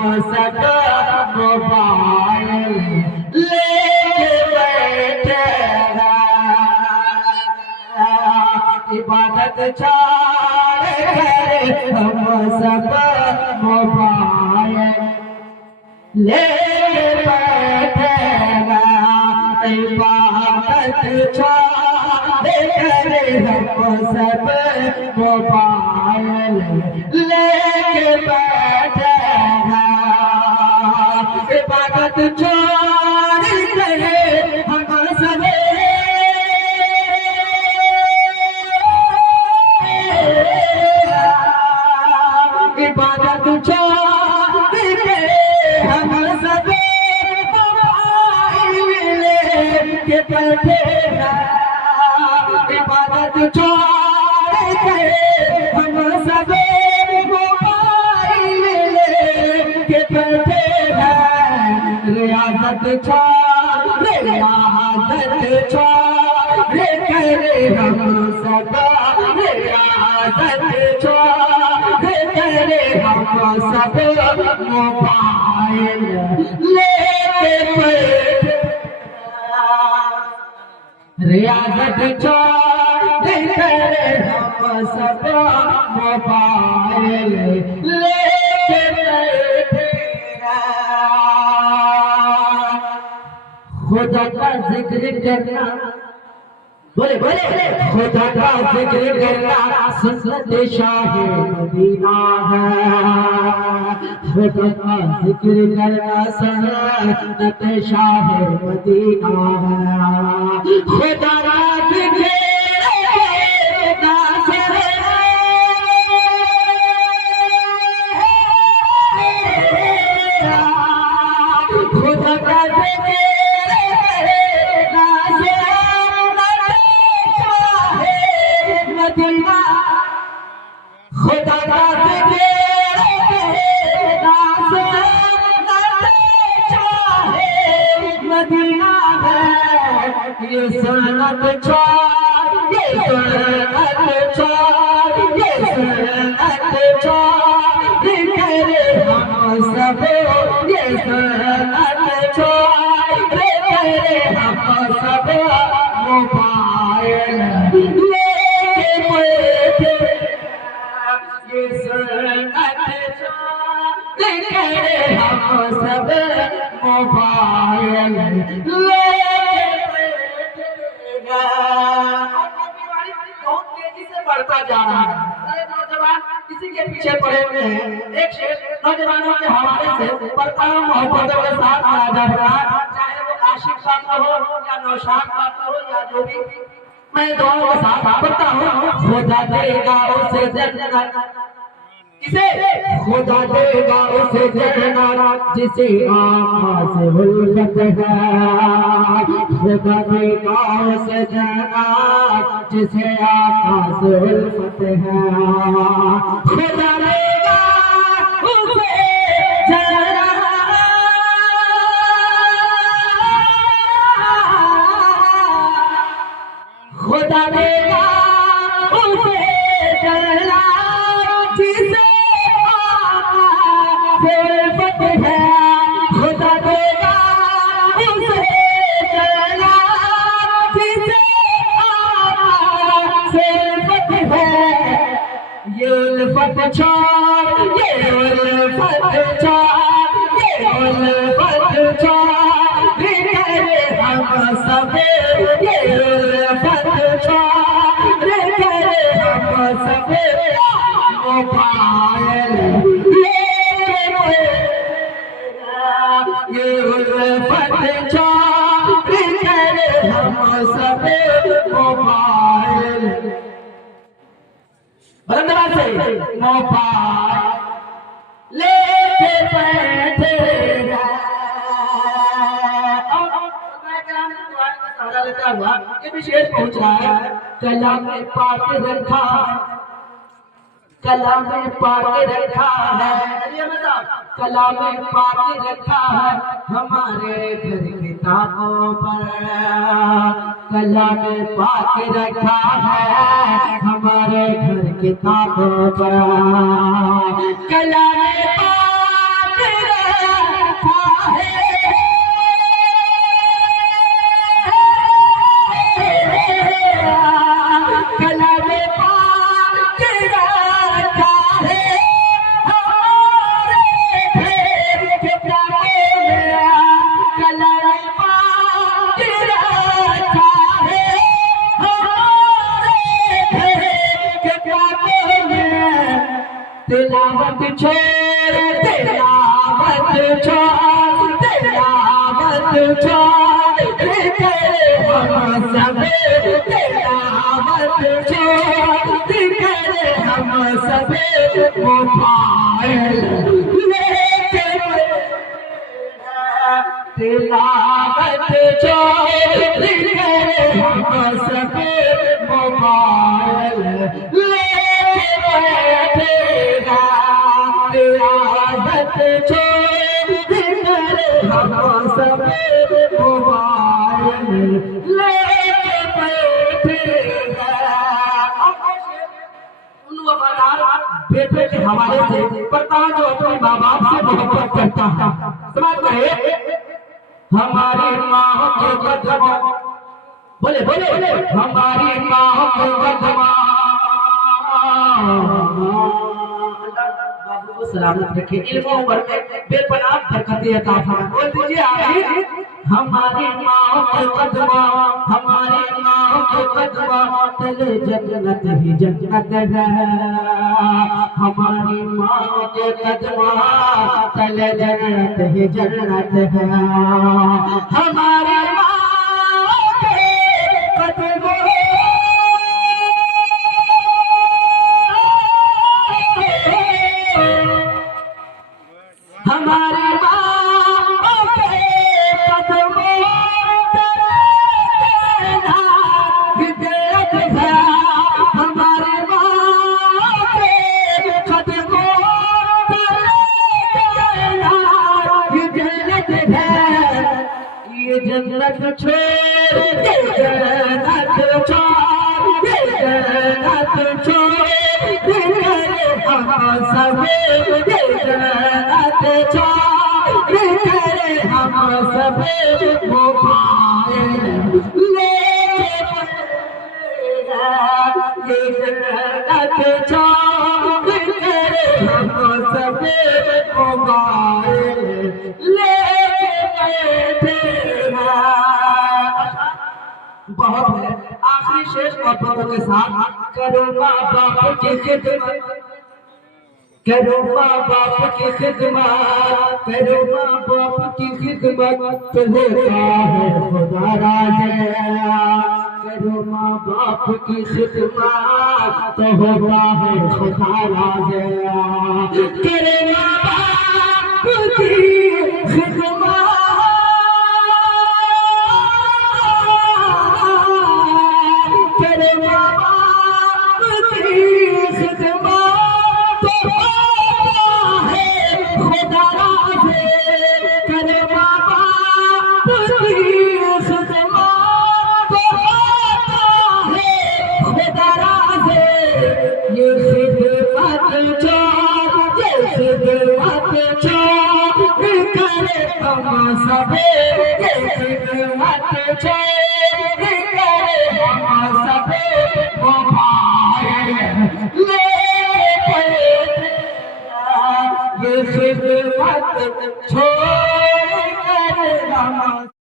سب mobile لے کے بیٹھے عبادت چھوڑ کر ہم سب موبائل لے کے بیٹھے عبادت چھوڑ کر ہم سب موبائل لے کے بیٹھے عبادت چھوڑ کر ہم سب عبادت چھوڑ کے ہم سب موبائل لے کے بیٹھے عبادت چھوڑ کے ہم سب موبائل لے کے بیٹھے ریاضت چھوڑ کر ہم سب ریاضت چھوڑ کر ہم سب موبائل لے کے بیٹھے ریاضت چھوڑ کر ہم سب موبائل لے کے بیٹھے خدا کا ذکر کرنا بولے خدا کا ذکر کرنا سنت شاہ مدینہ ہے خدا کا ذکر کرنا سنت شاہ مدینہ ہے خدا کا ذکر کرنا خدا کا ذکر خدا کا ذکر مدینہ ہے یہ سنت چھوڑ یہ سنت چھوڑ یہ سنت چھوڑ کر ہم سب یہ سنت چھوڑ کر ہم سب موبائل لے کے بیٹھے یہ سنت چھوڑ کر ہم سب موبائل لے کے بیٹھے بہت تیزی سے بڑھتا جا رہا ہے نوجوان کسی کے پیچھے پڑے ہوئے ہیں ایک شیخ نوجوانوں کے حوالے سے پڑھتا ہوں محبتوں کے ساتھ راجہ فرمان چاہے وہ عاشق بات ہو یا نوشاد بات ہو یا جو بھی میں دونوں کے ساتھ پڑھتا ہوں خدا دے گا اسے جنت کسے خدا دے گا اسے جنت جسے آقا سے الفت ہے خدا دے گا اسے جنت جسے آقا سے الفت ہے خدا دے گا اسے جنت خدا دے گا اسے جنت جسے الفت ہے خدا دے گا اسے جنت جسے الفت ہے یہ الفت چھوڑ یہ الفت چھوڑ یہ الفت چھوڑ کر ہم سب یہ الفت چھوڑ کر ہم سب موبائل لے کے یہ الفت چھوڑ کر ہم سب موبائل بلند سے موبائل لے کے بیٹھے یہ بھی شعر پہنچ رہا ہے کلام پاک رکھا کلام پاک رکھا ہے کلام پاک رکھا ہے ہمارے گھر کتابوں پر کلام پاک رکھا ہے ہمارے گھر کتابوں پر کلام پاک تلاوت چھوڑ تلاوت چھوڑ کرے ہم سب تلاوت چھوڑ کرے ہم سب موبائل لے کے تلاوت چھوڑ کرے ہم سب موبائل لے کے بیٹھے گا تلاوت چھوڑ کرے ہم سب موبائل لے کے بیٹھے گا۔ ان وفادار بیٹے کے حوالے سے پڑھتا ہوں جو اپنے ماں باپ سے محبت کرتا ہے۔ سمجھ گئے؟ ہماری ماں کے قدموں بولے بولے ہماری ماں کے قدموں بابو کو سلامت رکھے، علم و عمر میں بے پناہ برکتیں عطا فرمائے۔ بول دیجیے آمین۔ ہماری ماں کے قدموں ہماری ماں کے قدموں تلے جنت ہی جنت ہے، ہماری ماں کے قدموں تلے جنت ہی جنت ہے، ہماری ماں کے قدموں ہماری ماں کے قدموں ہدایت ہے، ہماری ماں کے قدموں ہدایت ہے، یہ جنت چھوڑ جنت چھوڑ جنت چھوڑ ہم سب جنت چھوڑ کرے ہم سب موبائل لے کے جنت چھوڑ کرے ہم سب موبائل لے کے بیٹھے گا۔ بہت ہے آخری شیش محبتوں کے ساتھ کرو ماں باپ کی خدمت کرو ماں باپ کی خدمت کرو ماں باپ کی خدمت تو ہوتا ہے خدا راضی، کرو ماں باپ کی خدمت تو ہوتا ہے خدا راضی، کرو ماں باپ کی خدمت کرو ماں باپ کی خدمت ہم سب خدمت چھوڑ کرے ہم سب موبائل لے کے بیٹھے گا، یہ خدمت چھوڑ کرے ہم